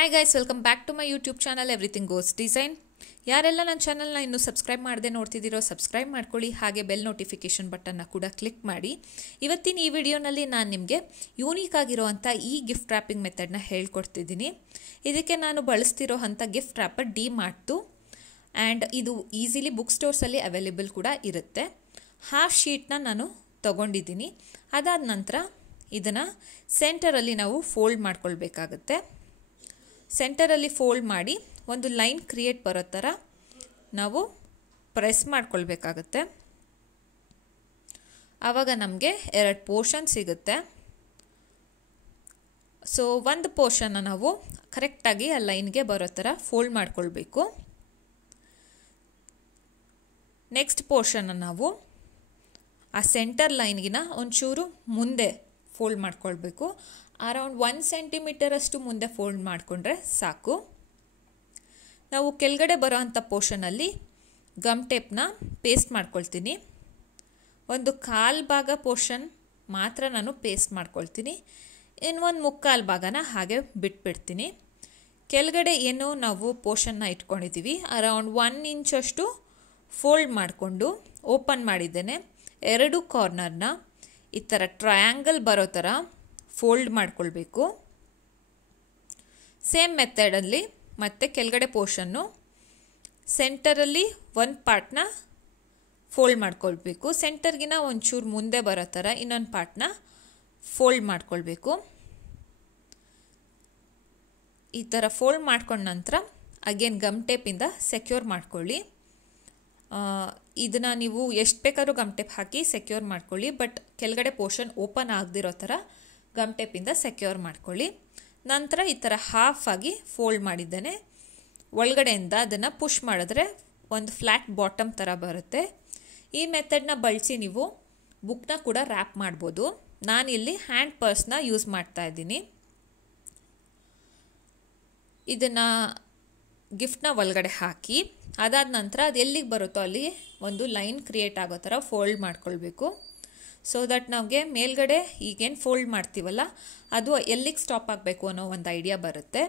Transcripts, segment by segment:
Hi guys, welcome back to my YouTube channel everything goes design. ಯಾರೆಲ್ಲ ನನ್ನ ಚಾನಲ್ನ ಇನ್ನೂ ಸಬ್ಸ್ಕ್ರೈಬ್ ಮಾಡದೆ ನೋಡ್ತಿದ್ದೀರೋ ಸಬ್ಸ್ಕ್ರೈಬ್ ಮಾಡ್ಕೊಳ್ಳಿ, ಹಾಗೆ ಬೆಲ್ ನೋಟಿಫಿಕೇಷನ್ ಬಟನ್ನ ಕೂಡ ಕ್ಲಿಕ್ ಮಾಡಿ. ಇವತ್ತಿನ ಈ ವಿಡಿಯೋನಲ್ಲಿ ನಾನು ನಿಮಗೆ ಯೂನಿಕ್ ಆಗಿರೋವಂಥ ಈ ಗಿಫ್ಟ್ ರ್ಯಾಪಿಂಗ್ ಮೆಥಡ್ನ ಹೇಳ್ಕೊಡ್ತಿದ್ದೀನಿ. ಇದಕ್ಕೆ ನಾನು ಬಳಸ್ತಿರೋ ಅಂಥ ಗಿಫ್ಟ್ ರ್ಯಾಪರ್ ಡಿ ಮಾರ್ಟ್ದು, ಆ್ಯಂಡ್ ಇದು ಈಸಿಲಿ ಬುಕ್ ಸ್ಟೋರ್ಸಲ್ಲಿ ಅವೈಲೇಬಲ್ ಕೂಡ ಇರುತ್ತೆ. ಹಾಫ್ ಶೀಟ್ನ ನಾನು ತೊಗೊಂಡಿದ್ದೀನಿ. ಅದಾದ ನಂತರ ಇದನ್ನು ಸೆಂಟರಲ್ಲಿ ನಾವು ಫೋಲ್ಡ್ ಮಾಡ್ಕೊಳ್ಬೇಕಾಗತ್ತೆ. ಸೆಂಟರಲ್ಲಿ ಫೋಲ್ಡ್ ಮಾಡಿ ಒಂದು ಲೈನ್ ಕ್ರಿಯೇಟ್ ಬರೋ ಥರ ನಾವು ಪ್ರೆಸ್ ಮಾಡ್ಕೊಳ್ಬೇಕಾಗತ್ತೆ. ಆವಾಗ ನಮಗೆ ಎರಡು ಪೋರ್ಷನ್ ಸಿಗುತ್ತೆ. ಸೊ ಒಂದು ಪೋರ್ಷನ್ನ ನಾವು ಕರೆಕ್ಟಾಗಿ ಆ ಲೈನ್ಗೆ ಬರೋ ಥರ ಫೋಲ್ಡ್ ಮಾಡ್ಕೊಳ್ಬೇಕು. ನೆಕ್ಸ್ಟ್ ಪೋರ್ಷನ್ನ ನಾವು ಆ ಸೆಂಟರ್ ಲೈನ್ಗಿನ ಒಂಚೂರು ಮುಂದೆ ಫೋಲ್ಡ್ ಮಾಡ್ಕೊಳ್ಬೇಕು. ಅರೌಂಡ್ 1 ಸೆಂಟಿಮೀಟರ್ ಅಷ್ಟು ಮುಂದೆ ಫೋಲ್ಡ್ ಮಾಡಿಕೊಂಡ್ರೆ ಸಾಕು. ನಾವು ಕೆಳಗಡೆ ಬರೋ ಅಂಥ ಪೋರ್ಷನಲ್ಲಿ ಗಮ್ ಟೇಪ್ನ ಪೇಸ್ಟ್ ಮಾಡ್ಕೊಳ್ತೀನಿ. ಒಂದು ಕಾಲು ಭಾಗ ಪೋರ್ಷನ್ ಮಾತ್ರ ನಾನು ಪೇಸ್ಟ್ ಮಾಡ್ಕೊಳ್ತೀನಿ, ಇನ್ನು ಒಂದು ಮುಕ್ಕಾಲು ಭಾಗನ ಹಾಗೆ ಬಿಟ್ಬಿಡ್ತೀನಿ. ಕೆಳಗಡೆ ಏನು ನಾವು ಪೋರ್ಷನ್ನ ಇಟ್ಕೊಂಡಿದ್ದೀವಿ ಅರೌಂಡ್ 1 ಇಂಚಷ್ಟು ಫೋಲ್ಡ್ ಮಾಡಿಕೊಂಡು ಓಪನ್ ಮಾಡಿದ್ದೇನೆ. ಎರಡು ಕಾರ್ನರ್ನ ಈ ಥರ ಟ್ರಯಾಂಗಲ್ ಬರೋ ಥರ ಫೋಲ್ಡ್ ಮಾಡ್ಕೊಳ್ಬೇಕು. ಸೇಮ್ ಮೆಥಡಲ್ಲಿ ಮತ್ತೆ ಕೆಳಗಡೆ ಪೋರ್ಷನ್ನು ಸೆಂಟರಲ್ಲಿ ಒಂದು ಪಾರ್ಟ್ನ ಫೋಲ್ಡ್ ಮಾಡ್ಕೊಳ್ಬೇಕು. ಸೆಂಟರ್ಗಿನ ಒಂಚೂರು ಮುಂದೆ ಬರೋ ಥರ ಇನ್ನೊಂದು ಪಾರ್ಟ್ನ ಫೋಲ್ಡ್ ಮಾಡ್ಕೊಳ್ಬೇಕು. ಈ ಥರ ಫೋಲ್ಡ್ ಮಾಡ್ಕೊಂಡ ನಂತರ ಅಗೇನ್ ಗಮ್ ಟೇಪಿಂದ ಸೆಕ್ಯೂರ್ ಮಾಡ್ಕೊಳ್ಳಿ. ಇದನ್ನು ನೀವು ಎಷ್ಟು ಬೇಕಾದ್ರೂ ಗಮ್ ಟೇಪ್ ಹಾಕಿ ಸೆಕ್ಯೂರ್ ಮಾಡ್ಕೊಳ್ಳಿ, ಬಟ್ ಕೆಳಗಡೆ ಪೋರ್ಷನ್ ಓಪನ್ ಆಗದಿರೋ ಥರ ಗಮ್ ಟೇಪಿಂದ ಸೆಕ್ಯೂರ್ ಮಾಡ್ಕೊಳ್ಳಿ. ನಂತರ ಈ ಥರ ಹಾಫ್ ಆಗಿ ಫೋಲ್ಡ್ ಮಾಡಿದ್ದೇನೆ. ಒಳಗಡೆಯಿಂದ ಅದನ್ನು ಪುಷ್ ಮಾಡಿದ್ರೆ ಒಂದು ಫ್ಲ್ಯಾಟ್ ಬಾಟಮ್ ಥರ ಬರುತ್ತೆ. ಈ ಮೆಥಡ್ನ ಬಳಸಿ ನೀವು ಬುಕ್ನ ಕೂಡ ರ್ಯಾಪ್ ಮಾಡ್ಬೋದು. ನಾನಿಲ್ಲಿ ಹ್ಯಾಂಡ್ ಪರ್ಸ್ನ ಯೂಸ್ ಮಾಡ್ತಾ ಇದ್ದೀನಿ. ಇದನ್ನು ಗಿಫ್ಟ್ನ ಒಳಗಡೆ ಹಾಕಿ ಅದಾದ ನಂತರ ಅದು ಎಲ್ಲಿಗೆ ಬರುತ್ತೋ ಅಲ್ಲಿ ಒಂದು ಲೈನ್ ಕ್ರಿಯೇಟ್ ಆಗೋ ಥರ ಫೋಲ್ಡ್ ಮಾಡ್ಕೊಳ್ಬೇಕು. ಸೊ ದಟ್ ನಮಗೆ ಮೇಲ್ಗಡೆ ಈಗೇನು ಫೋಲ್ಡ್ ಮಾಡ್ತೀವಲ್ಲ ಅದು ಎಲ್ಲಿಗೆ ಸ್ಟಾಪ್ ಆಗಬೇಕು ಅನ್ನೋ ಒಂದು ಐಡಿಯಾ ಬರುತ್ತೆ.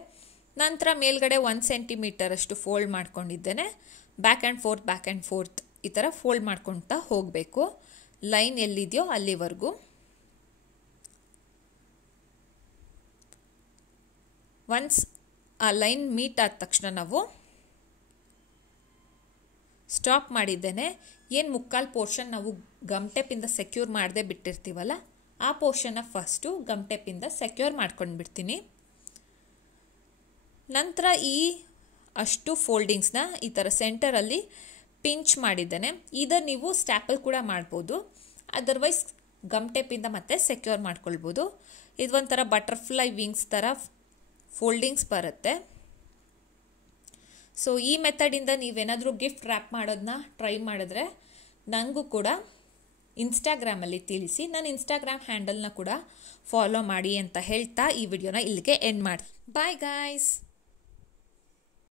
ನಂತರ ಮೇಲ್ಗಡೆ 1 ಸೆಂಟಿಮೀಟರ್ ಅಷ್ಟು ಫೋಲ್ಡ್ ಮಾಡ್ಕೊಂಡಿದ್ದೇನೆ. ಬ್ಯಾಕ್ ಆ್ಯಂಡ್ ಫೋರ್ತ್ ಈ ಥರ ಫೋಲ್ಡ್ ಮಾಡ್ಕೊಳ್ತಾ ಹೋಗಬೇಕು ಲೈನ್ ಎಲ್ಲಿದೆಯೋ ಅಲ್ಲಿವರೆಗೂ. ಒನ್ಸ್ ಆ ಲೈನ್ ಮೀಟ್ ಆದ ತಕ್ಷಣ ನಾವು ಸ್ಟಾಪ್ ಮಾಡಿದ್ದೇನೆ. ಏನು ಮುಕ್ಕಾಲು ಪೋರ್ಷನ್ ನಾವು ಗಮ್ ಟೇಪಿಂದ ಸೆಕ್ಯೂರ್ ಮಾಡದೆ ಬಿಟ್ಟಿರ್ತೀವಲ್ಲ ಆ ಪೋರ್ಷನ್ನ ಫಸ್ಟು ಗಮ್ ಟೇಪಿಂದ ಸೆಕ್ಯೂರ್ ಮಾಡ್ಕೊಂಡು ಬಿಡ್ತೀನಿ. ನಂತರ ಈ ಅಷ್ಟು ಫೋಲ್ಡಿಂಗ್ಸ್ನ ಈ ಥರ ಸೆಂಟರಲ್ಲಿ ಪಿಂಚ್ ಮಾಡಿದ್ದೇನೆ. ಇದನ್ನು ನೀವು ಸ್ಟ್ಯಾಪಲ್ ಕೂಡ ಮಾಡ್ಬೋದು, ಅದರ್ವೈಸ್ ಗಮ್ ಟೇಪಿಂದ ಮತ್ತೆ ಸೆಕ್ಯೂರ್ ಮಾಡ್ಕೊಳ್ಬೋದು. ಇದು ಒಂಥರ ಬಟರ್ಫ್ಲೈ ವಿಂಗ್ಸ್ ಥರ ಫೋಲ್ಡಿಂಗ್ಸ್ ಬರುತ್ತೆ. ಸೊ ಈ ಮೆಥಡಿಂದ ನೀವೇನಾದರೂ ಗಿಫ್ಟ್ ರ್ಯಾಪ್ ಮಾಡೋದನ್ನ ಟ್ರೈ ಮಾಡಿದ್ರೆ ನನಗೂ ಕೂಡ ಇನ್ಸ್ಟಾಗ್ರಾಮಲ್ಲಿ ತಿಳಿಸಿ. ನಾನು ಇನ್ಸ್ಟಾಗ್ರಾಮ್ ಹ್ಯಾಂಡಲ್ನ ಕೂಡ ಫಾಲೋ ಮಾಡಿ ಅಂತ ಹೇಳ್ತಾ ಈ ವಿಡಿಯೋನ ಇಲ್ಲಿಗೆ ಎಂಡ್ ಮಾಡಿ. Bye guys.